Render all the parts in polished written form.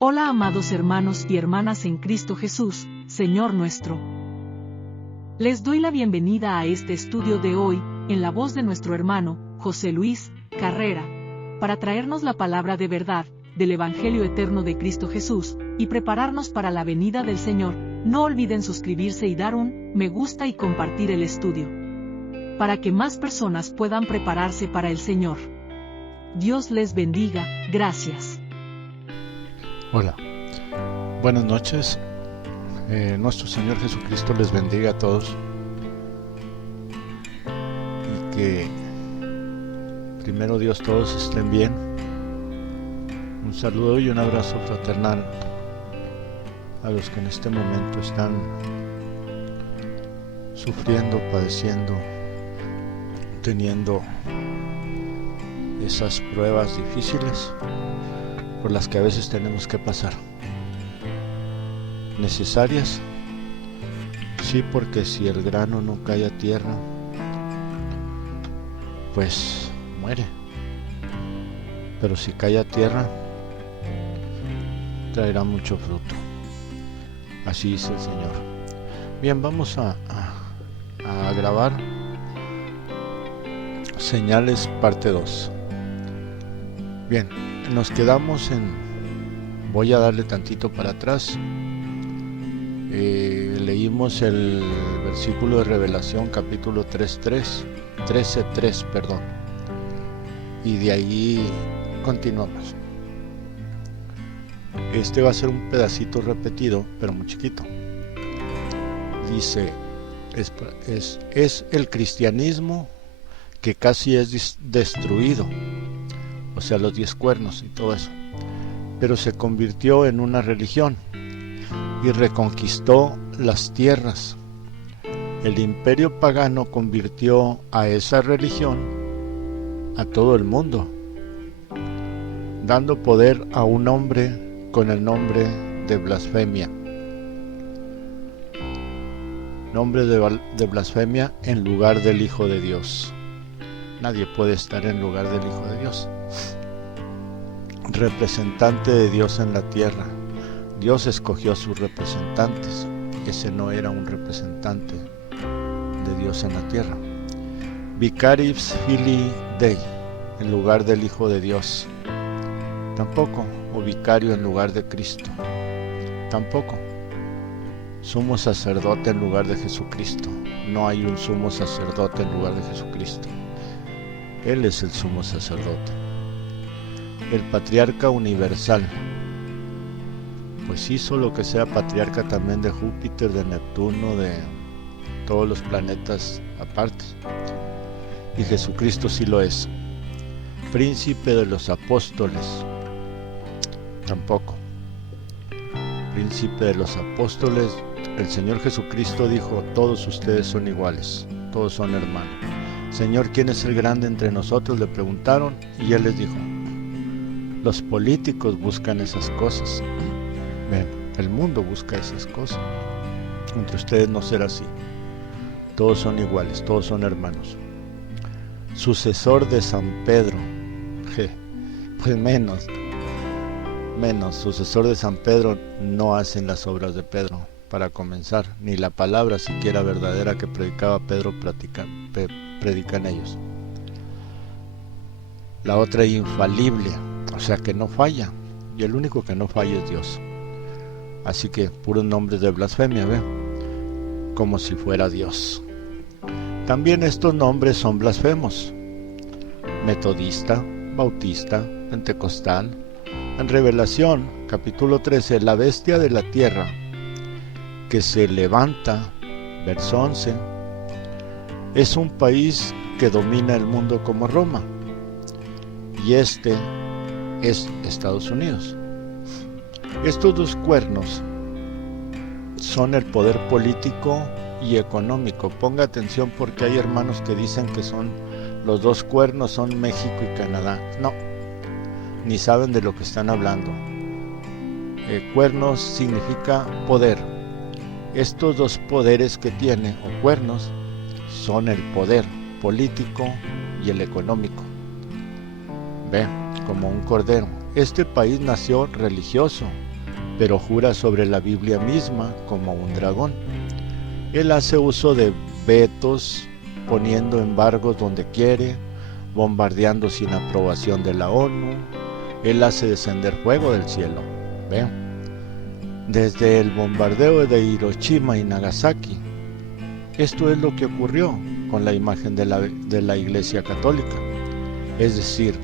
Hola amados hermanos y hermanas en Cristo Jesús, Señor nuestro. Les doy la bienvenida a este estudio de hoy, en la voz de nuestro hermano, José Luis Carrera, para traernos la palabra de verdad, del Evangelio eterno de Cristo Jesús, y prepararnos para la venida del Señor. No olviden suscribirse y dar un me gusta y compartir el estudio, para que más personas puedan prepararse para el Señor. Dios les bendiga, gracias. Hola, buenas noches. Nuestro Señor Jesucristo les bendiga a todos y que primero Dios todos estén bien. Un saludo y un abrazo fraternal a los que en este momento están sufriendo, padeciendo, teniendo esas pruebas difíciles por las que a veces tenemos que pasar. Necesarias, sí, porque si el grano no cae a tierra, pues muere. Pero si cae a tierra, traerá mucho fruto. Así dice el Señor. Bien, vamos a grabar Señales parte 2. Bien, nos quedamos voy a darle tantito para atrás. Leímos el versículo de Revelación capítulo 13:3, perdón. Y de ahí continuamos. Este va a ser un pedacito repetido, pero muy chiquito. Dice, es el cristianismo que casi es destruido. O sea, los 10 cuernos y todo eso, pero se convirtió en una religión y reconquistó las tierras. El imperio pagano convirtió a esa religión a todo el mundo, dando poder a un hombre con el nombre de blasfemia. Nombre de blasfemia en lugar del Hijo de Dios. Nadie puede estar en lugar del Hijo de Dios. Representante de Dios en la tierra. Dios escogió a sus representantes. Ese no era un representante de Dios en la tierra. Vicarius Filii Dei, en lugar del Hijo de Dios. Tampoco. O vicario en lugar de Cristo. Tampoco. Sumo sacerdote en lugar de Jesucristo. No hay un sumo sacerdote en lugar de Jesucristo. Él es el sumo sacerdote. El patriarca universal, pues hizo lo que sea patriarca también de Júpiter, de Neptuno, de todos los planetas aparte. Y Jesucristo sí lo es. Príncipe de los apóstoles, tampoco. Príncipe de los apóstoles, el Señor Jesucristo dijo, todos ustedes son iguales, todos son hermanos. Señor, ¿quién es el grande entre nosotros?, le preguntaron, y Él les dijo, los políticos buscan esas cosas. Ven, el mundo busca esas cosas. Entre ustedes no será así. Todos son iguales, todos son hermanos. Sucesor de San Pedro. Pues menos. Sucesor de San Pedro no hacen las obras de Pedro, para comenzar. Ni la palabra siquiera verdadera que predicaba Pedro predican ellos. La otra infalible. O sea que no falla, y el único que no falla es Dios. Así que puros nombres de blasfemia, ¿ve? Como si fuera Dios. También estos nombres son blasfemos. Metodista, bautista, pentecostal. En Revelación, capítulo 13, la bestia de la tierra que se levanta, verso 11, es un país que domina el mundo como Roma. Y este es Estados Unidos. Estos dos cuernos son el poder político y económico. Ponga atención porque hay hermanos que dicen que son los dos cuernos son México y Canadá. No, ni saben de lo que están hablando. Cuernos significa poder. Estos dos poderes que tiene, o cuernos, son el poder político y el económico. Ve, como un cordero. Este país nació religioso, pero jura sobre la Biblia misma como un dragón. Él hace uso de vetos, poniendo embargos donde quiere, bombardeando sin aprobación de la ONU. Él hace descender fuego del cielo. ¿Ven? Desde el bombardeo de Hiroshima y Nagasaki. Esto es lo que ocurrió con la imagen de la Iglesia Católica, es decir,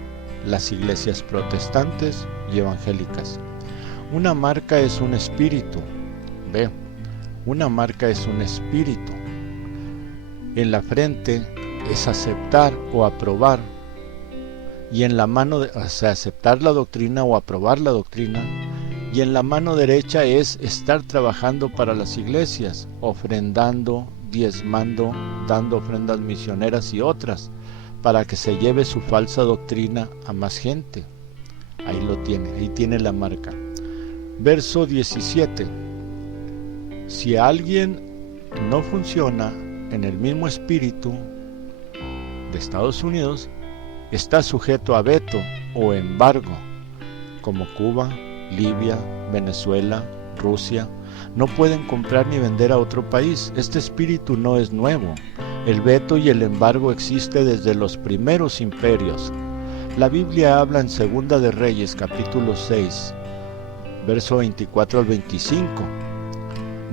las iglesias protestantes y evangélicas. Una marca es un espíritu. Ve, una marca es un espíritu. En la frente es aceptar o aprobar, y en la mano, aceptar la doctrina o aprobar la doctrina, y en la mano derecha es estar trabajando para las iglesias, ofrendando, diezmando, dando ofrendas misioneras y otras, para que se lleve su falsa doctrina a más gente. Ahí lo tiene, ahí tiene la marca. Verso 17. Si alguien no funciona en el mismo espíritu de Estados Unidos, está sujeto a veto o embargo, como Cuba, Libia, Venezuela, Rusia. No pueden comprar ni vender a otro país. Este espíritu no es nuevo. El veto y el embargo existe desde los primeros imperios. La Biblia habla en Segunda de Reyes, capítulo 6, verso 24 al 25.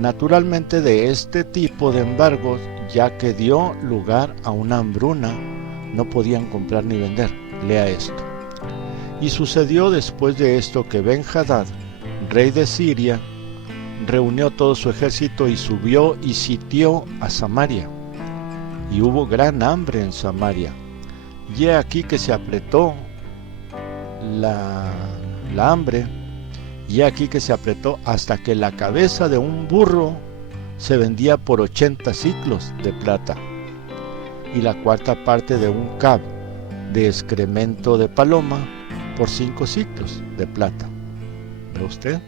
Naturalmente de este tipo de embargos, ya que dio lugar a una hambruna, no podían comprar ni vender. Lea esto. Y sucedió después de esto que Ben-Hadad, rey de Siria, reunió todo su ejército y subió y sitió a Samaria. Y hubo gran hambre en Samaria. Y he aquí que se apretó la hambre, y he aquí que se apretó hasta que la cabeza de un burro se vendía por 80 siclos de plata, y la cuarta parte de un cab de excremento de paloma por 5 siclos de plata. ¿Ve usted?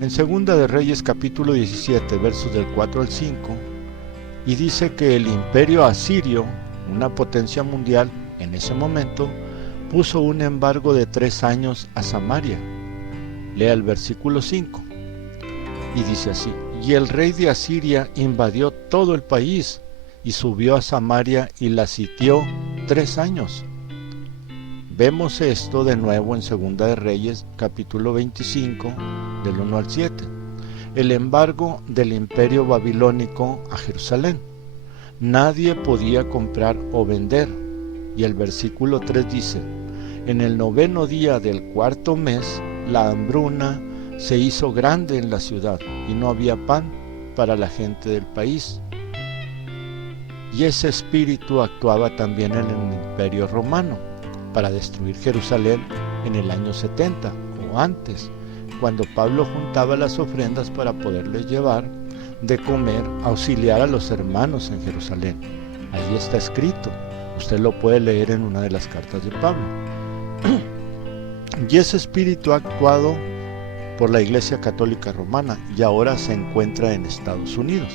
En Segunda de Reyes capítulo 17, versos del 4 al 5, y dice que el imperio asirio, una potencia mundial en ese momento, puso un embargo de 3 años a Samaria. Lea el versículo 5, y dice así: y el rey de Asiria invadió todo el país, y subió a Samaria y la sitió 3 años. Vemos esto de nuevo en Segunda de Reyes, capítulo 25, del 1 al 7. El embargo del imperio babilónico a Jerusalén. Nadie podía comprar o vender. Y el versículo 3 dice: en el 9º día del 4º mes, la hambruna se hizo grande en la ciudad, y no había pan para la gente del país. Y ese espíritu actuaba también en el imperio romano, para destruir Jerusalén en el año 70 o antes, cuando Pablo juntaba las ofrendas para poderles llevar de comer, auxiliar a los hermanos en Jerusalén. Ahí está escrito, usted lo puede leer en una de las cartas de Pablo. Y ese espíritu ha actuado por la Iglesia Católica Romana y ahora se encuentra en Estados Unidos.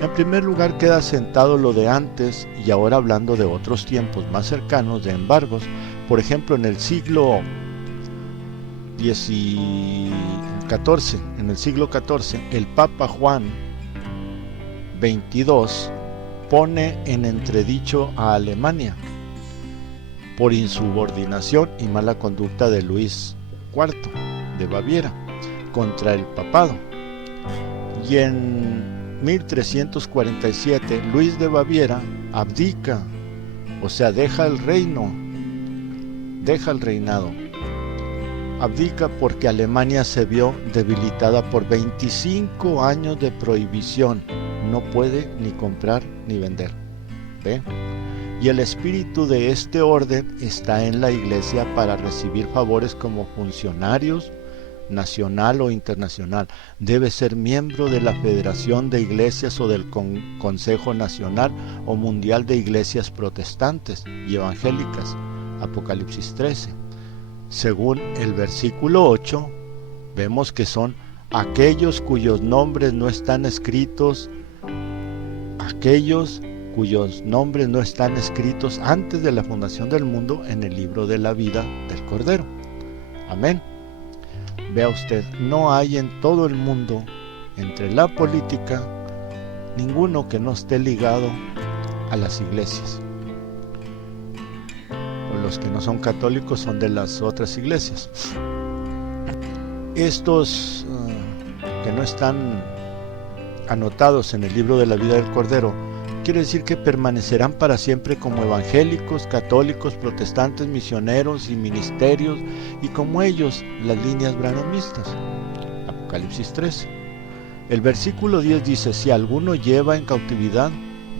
En primer lugar queda sentado lo de antes, y ahora hablando de otros tiempos más cercanos de embargos. Por ejemplo, en el siglo XIV, el Papa Juan XXII pone en entredicho a Alemania por insubordinación y mala conducta de Luis IV de Baviera contra el papado. Y en 1347 Luis de Baviera abdica, o sea, deja el reinado, abdica porque Alemania se vio debilitada por 25 años de prohibición, no puede ni comprar ni vender. ¿Ve? Y el espíritu de este orden está en la iglesia para recibir favores como funcionarios, nacional o internacional. Debe ser miembro de la Federación de Iglesias o del Consejo Nacional o Mundial de Iglesias Protestantes y Evangélicas. Apocalipsis 13. Según el versículo 8, vemos que son aquellos cuyos nombres no están escritos, antes de la fundación del mundo en el libro de la vida del Cordero. Amén. Vea usted, no hay en todo el mundo, entre la política, ninguno que no esté ligado a las iglesias. O los que no son católicos son de las otras iglesias. Estos que no están anotados en el libro de la vida del Cordero, quiere decir que permanecerán para siempre como evangélicos, católicos, protestantes, misioneros y ministerios, y como ellos, las líneas branhamistas. Apocalipsis 13. El versículo 10 dice: si alguno lleva en cautividad,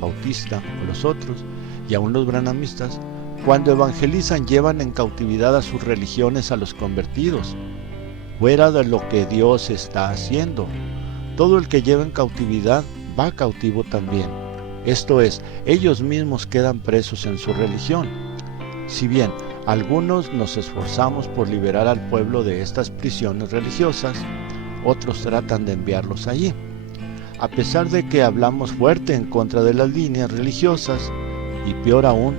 Bautista o los otros, y aún los branhamistas, cuando evangelizan llevan en cautividad a sus religiones a los convertidos, fuera de lo que Dios está haciendo. Todo el que lleva en cautividad va cautivo también. Esto es, ellos mismos quedan presos en su religión. Si bien algunos nos esforzamos por liberar al pueblo de estas prisiones religiosas, otros tratan de enviarlos allí. A pesar de que hablamos fuerte en contra de las líneas religiosas, y peor aún,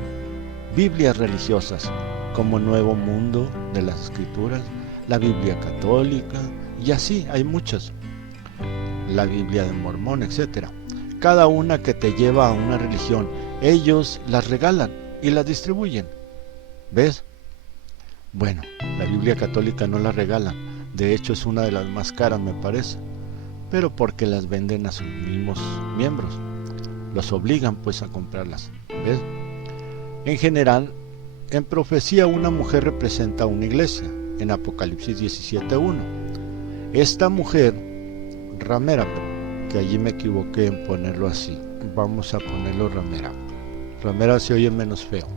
Biblias religiosas, como Nuevo Mundo de las Escrituras, la Biblia católica, y así hay muchas, la Biblia de Mormón, etc. Cada una que te lleva a una religión, ellos las regalan y las distribuyen. ¿Ves? Bueno, la Biblia católica no la regalan, de hecho es una de las más caras, me parece, pero porque las venden a sus mismos miembros, los obligan pues a comprarlas. ¿Ves? En general, en profecía una mujer representa a una iglesia, en Apocalipsis 17:1. Esta mujer, ramera, que allí me equivoqué en ponerlo así, vamos a ponerlo ramera. Ramera se oye menos feo,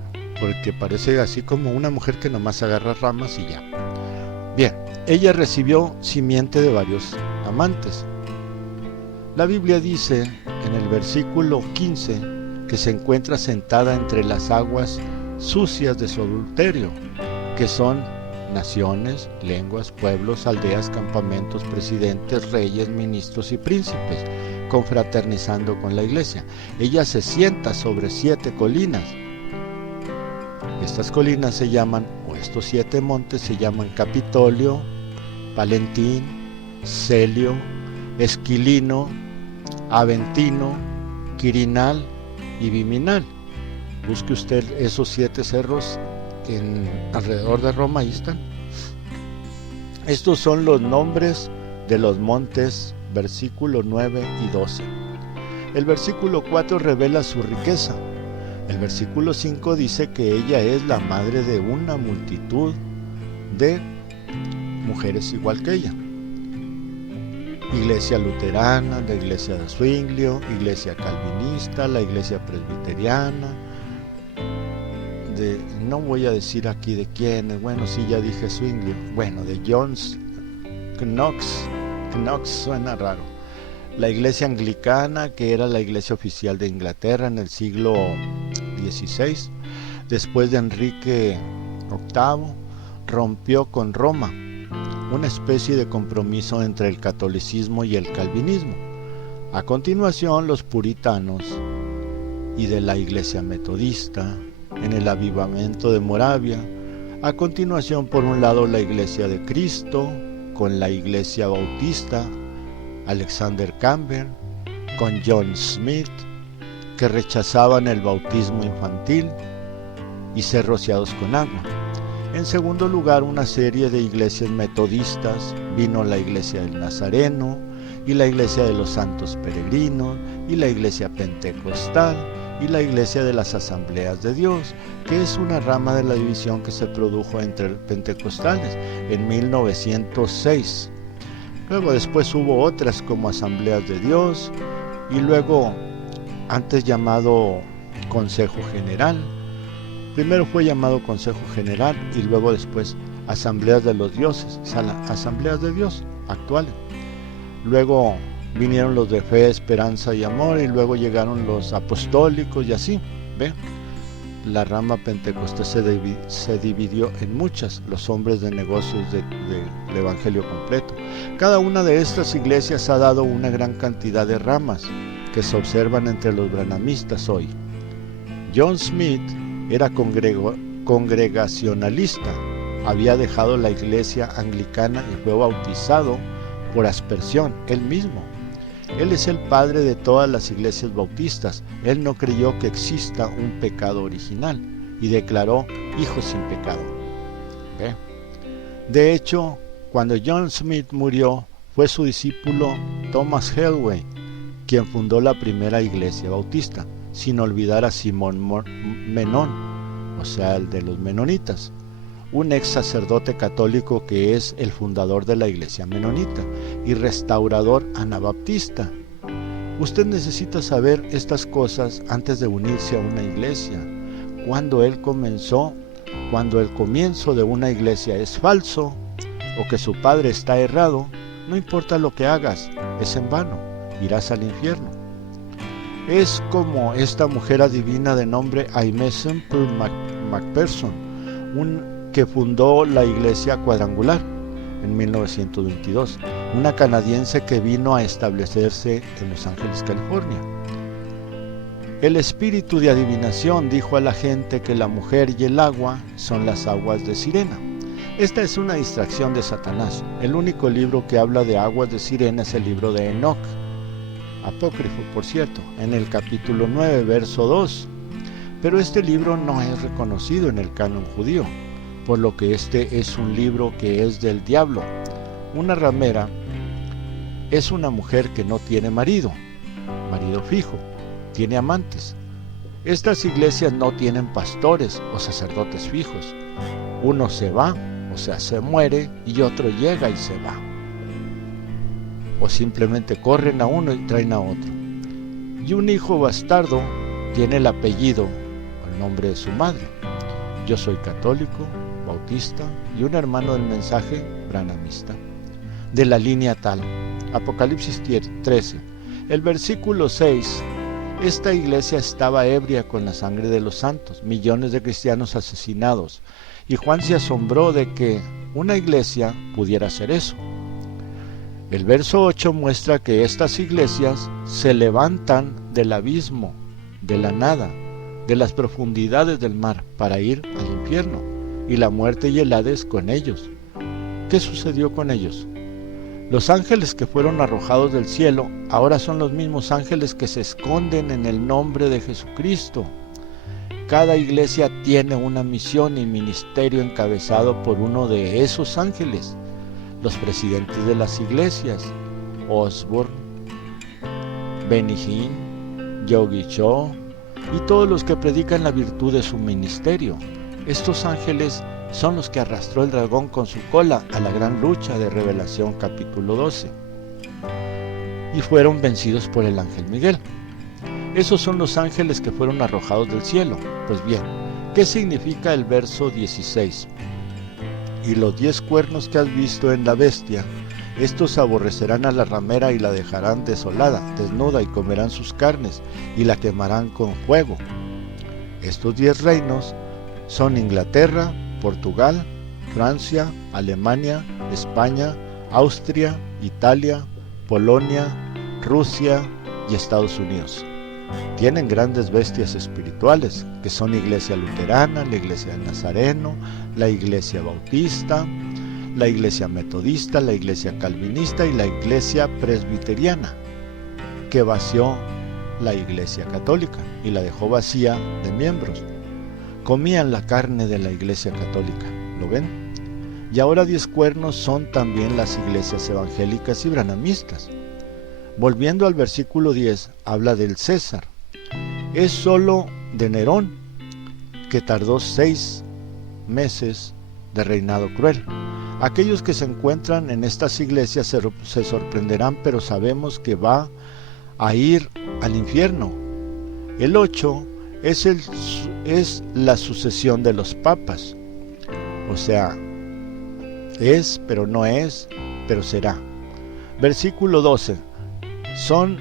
porque parece así como una mujer que nomás agarra ramas y ya. Bien, ella recibió simiente de varios amantes. La Biblia dice en el versículo 15 que se encuentra sentada entre las aguas sucias de su adulterio, que son naciones, lenguas, pueblos, aldeas, campamentos, presidentes, reyes, ministros y príncipes, confraternizando con la iglesia. Ella se sienta sobre 7 colinas. Estas colinas se llaman, o estos 7 montes se llaman Capitolio, Palentín, Celio, Esquilino, Aventino, Quirinal y Viminal. Busque usted esos 7 cerros alrededor de Roma, ahí están. Estos son los nombres de los montes, versículo 9 y 12. El versículo 4 revela su riqueza. El versículo 5 dice que ella es la madre de una multitud de mujeres igual que ella. Iglesia luterana, la iglesia de Zwinglio, iglesia calvinista, la iglesia presbiteriana, no voy a decir aquí de quién, bueno, sí, ya dije Zwinglio, bueno, de John Knox suena raro. La iglesia anglicana, que era la iglesia oficial de Inglaterra en el siglo XVI, después de Enrique VIII, rompió con Roma, una especie de compromiso entre el catolicismo y el calvinismo. A continuación, los puritanos y de la iglesia metodista, en el avivamiento de Moravia. A continuación, por un lado, la iglesia de Cristo, con la iglesia bautista, Alexander Campbell, con John Smith, que rechazaban el bautismo infantil y ser rociados con agua. En segundo lugar, una serie de iglesias metodistas, vino la iglesia del Nazareno, y la iglesia de los santos peregrinos, y la iglesia pentecostal, y la iglesia de las asambleas de Dios, que es una rama de la división que se produjo entre pentecostales en 1906. Luego después hubo otras como asambleas de Dios, y luego antes llamado Consejo General. Primero fue llamado Consejo General y luego después Asambleas de los Dioses, Asambleas de Dios actuales. Luego vinieron los de Fe, Esperanza y Amor, y luego llegaron los apostólicos y así, ¿ve? La rama pentecostés se dividió en muchas, los hombres de negocios del evangelio completo. Cada una de estas iglesias ha dado una gran cantidad de ramas que se observan entre los branhamistas hoy. John Smith era congregacionalista, había dejado la iglesia anglicana y fue bautizado por aspersión, él mismo. Él es el padre de todas las iglesias bautistas. Él no creyó que exista un pecado original y declaró hijo sin pecado. ¿Ve? De hecho, cuando John Smith murió, fue su discípulo Thomas Helway quien fundó la primera iglesia bautista, sin olvidar a Simón Menón, o sea, el de los menonitas, un ex sacerdote católico que es el fundador de la iglesia menonita y restaurador anabaptista. Usted necesita saber estas cosas antes de unirse a una iglesia. Cuando el comienzo de una iglesia es falso o que su padre está errado, no importa lo que hagas, es en vano, irás al infierno. Es como esta mujer adivina de nombre Aimee Semple McPherson, que fundó la iglesia cuadrangular en 1922, una canadiense que vino a establecerse en Los Ángeles, California. El espíritu de adivinación dijo a la gente que la mujer y el agua son las aguas de Sirena. Esta es una distracción de Satanás. El único libro que habla de aguas de Sirena es el libro de Enoc, apócrifo por cierto, en el capítulo 9, verso 2. Pero este libro no es reconocido en el canon judío, por lo que este es un libro que es del diablo. Una ramera es una mujer que no tiene marido fijo, tiene amantes. Estas iglesias no tienen pastores o sacerdotes fijos. Uno se va, o sea, se muere, y otro llega y se va. O simplemente corren a uno y traen a otro. Y un hijo bastardo tiene el apellido o el nombre de su madre. Yo soy católico, bautista y un hermano del mensaje branhamista, de la línea tal. Apocalipsis 13, el versículo 6. Esta iglesia estaba ebria con la sangre de los santos, millones de cristianos asesinados, y Juan se asombró de que una iglesia pudiera hacer eso. El verso 8 muestra que estas iglesias se levantan del abismo, de la nada, de las profundidades del mar, para ir al infierno, y la muerte y el Hades con ellos. ¿Qué sucedió con ellos? Los ángeles que fueron arrojados del cielo ahora son los mismos ángeles que se esconden en el nombre de Jesucristo. Cada iglesia tiene una misión y ministerio encabezado por uno de esos ángeles. Los presidentes de las iglesias, Osborne, Benny Hinn, Yogi Cho y todos los que predican la virtud de su ministerio. Estos ángeles son los que arrastró el dragón con su cola a la gran lucha de Revelación capítulo 12 y fueron vencidos por el ángel Miguel. Esos son los ángeles que fueron arrojados del cielo. Pues bien, ¿qué significa el verso 16? Y los 10 cuernos que has visto en la bestia, estos aborrecerán a la ramera y la dejarán desolada, desnuda, y comerán sus carnes y la quemarán con fuego. Estos 10 reinos son Inglaterra, Portugal, Francia, Alemania, España, Austria, Italia, Polonia, Rusia y Estados Unidos. Tienen grandes bestias espirituales, que son Iglesia Luterana, la Iglesia del Nazareno, la Iglesia Bautista, la Iglesia Metodista, la Iglesia Calvinista y la Iglesia Presbiteriana, que vació la Iglesia Católica y la dejó vacía de miembros. Comían la carne de la Iglesia Católica, ¿lo ven? Y ahora 10 cuernos son también las iglesias evangélicas y branhamistas. Volviendo al versículo 10, habla del César. Es solo de Nerón, que tardó 6 meses de reinado cruel. Aquellos que se encuentran en estas iglesias se sorprenderán, pero sabemos que va a ir al infierno. El 8 es la sucesión de los papas. O sea, es, pero no es, pero será. Versículo 12. Son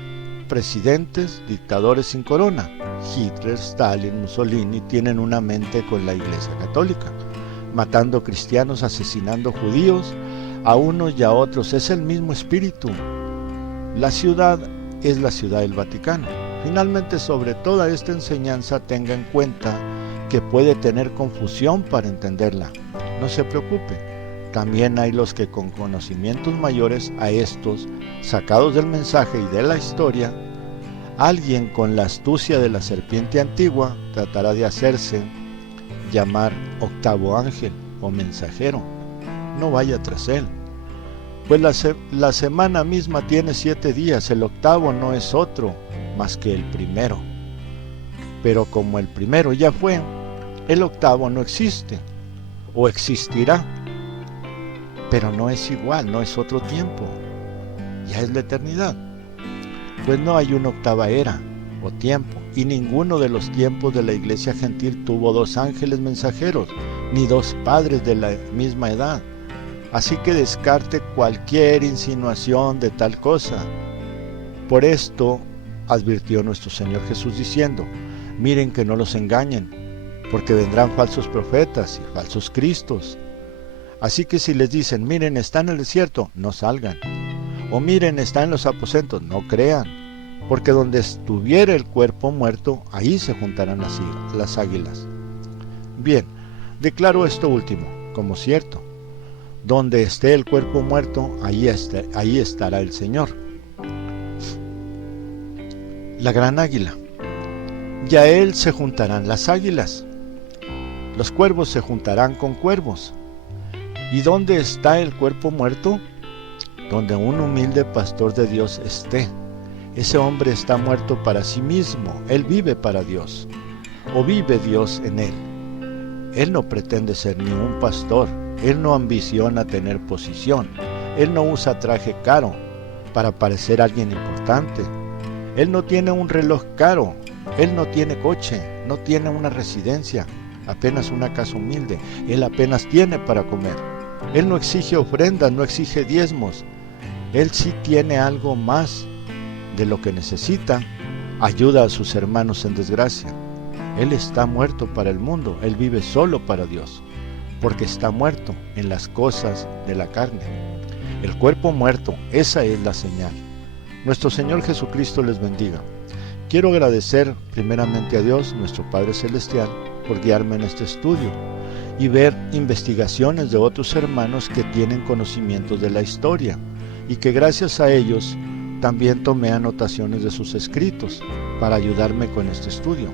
presidentes, dictadores sin corona. Hitler, Stalin, Mussolini tienen una mente con la Iglesia Católica, matando cristianos, asesinando judíos, a unos y a otros. Es el mismo espíritu. La ciudad es la ciudad del Vaticano. Finalmente, sobre toda esta enseñanza, tenga en cuenta que puede tener confusión para entenderla. no se preocupe. También hay los que con conocimientos mayores a estos, sacados del mensaje y de la historia, alguien con la astucia de la serpiente antigua tratará de hacerse llamar octavo ángel o mensajero. No vaya tras él, pues la semana misma tiene 7 días, el octavo no es otro más que el primero. Pero como el primero ya fue, el octavo no existe, o existirá, pero no es igual, no es otro tiempo, ya es la eternidad. Pues no hay una octava era o tiempo, y ninguno de los tiempos de la iglesia gentil tuvo 2 ángeles mensajeros, ni 2 padres de la misma edad. Así que descarte cualquier insinuación de tal cosa. Por esto advirtió nuestro Señor Jesús diciendo: miren que no los engañen, porque vendrán falsos profetas y falsos cristos. Así que si les dicen: miren, está en el desierto, no salgan. O miren, está en los aposentos, no crean, porque donde estuviera el cuerpo muerto, ahí se juntarán las águilas. Bien, declaro esto último como cierto: donde esté el cuerpo muerto, ahí estará el Señor. La gran águila. Y a él se juntarán las águilas. Los cuervos se juntarán con cuervos. ¿Y dónde está el cuerpo muerto? Donde un humilde pastor de Dios esté. Ese hombre está muerto para sí mismo, él vive para Dios, o vive Dios en él. Él no pretende ser ni un pastor, él no ambiciona tener posición, él no usa traje caro para parecer alguien importante, él no tiene un reloj caro, él no tiene coche, no tiene una residencia, apenas una casa humilde, él apenas tiene para comer. Él no exige ofrendas, no exige diezmos, él sí tiene algo más de lo que necesita, ayuda a sus hermanos en desgracia. Él está muerto para el mundo, él vive solo para Dios, porque está muerto en las cosas de la carne. El cuerpo muerto, esa es la señal. Nuestro Señor Jesucristo les bendiga. Quiero agradecer primeramente a Dios, nuestro Padre Celestial, por guiarme en este estudio y ver investigaciones de otros hermanos que tienen conocimientos de la historia y que gracias a ellos también tomé anotaciones de sus escritos para ayudarme con este estudio.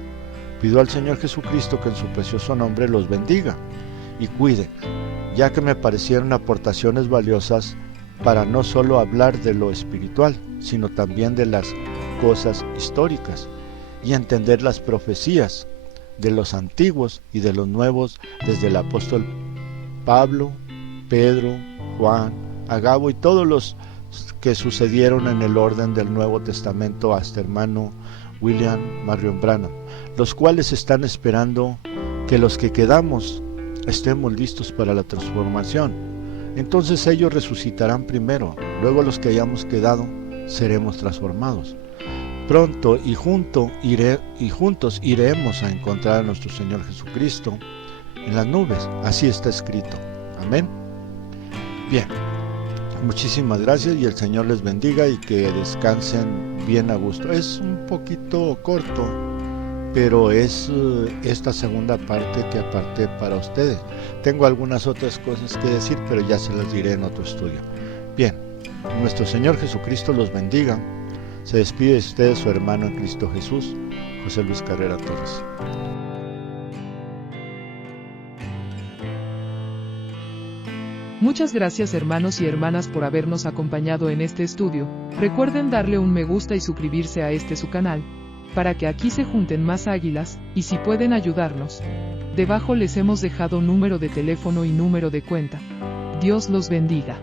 Pido al Señor Jesucristo que en su precioso nombre los bendiga y cuide, ya que me parecieron aportaciones valiosas para no solo hablar de lo espiritual, sino también de las cosas históricas y entender las profecías de los antiguos y de los nuevos, desde el apóstol Pablo, Pedro, Juan, Agabo y todos los que sucedieron en el orden del Nuevo Testamento hasta hermano William Marion Branham, los cuales están esperando que los que quedamos estemos listos para la transformación. Entonces ellos resucitarán primero, luego los que hayamos quedado seremos transformados. Pronto y juntos iremos a encontrar a nuestro Señor Jesucristo en las nubes, así está escrito. Amén. Bien, muchísimas gracias y el Señor les bendiga y que descansen bien a gusto. Es un poquito corto, pero es esta segunda parte que aparté para ustedes. Tengo algunas otras cosas que decir, pero ya se las diré en otro estudio. Bien, nuestro Señor Jesucristo los bendiga. Se despide de ustedes su hermano en Cristo Jesús, José Luis Carrera Torres. Muchas gracias hermanos y hermanas por habernos acompañado en este estudio. Recuerden darle un me gusta y suscribirse a su canal, para que aquí se junten más águilas, y si pueden ayudarnos. Debajo les hemos dejado número de teléfono y número de cuenta. Dios los bendiga.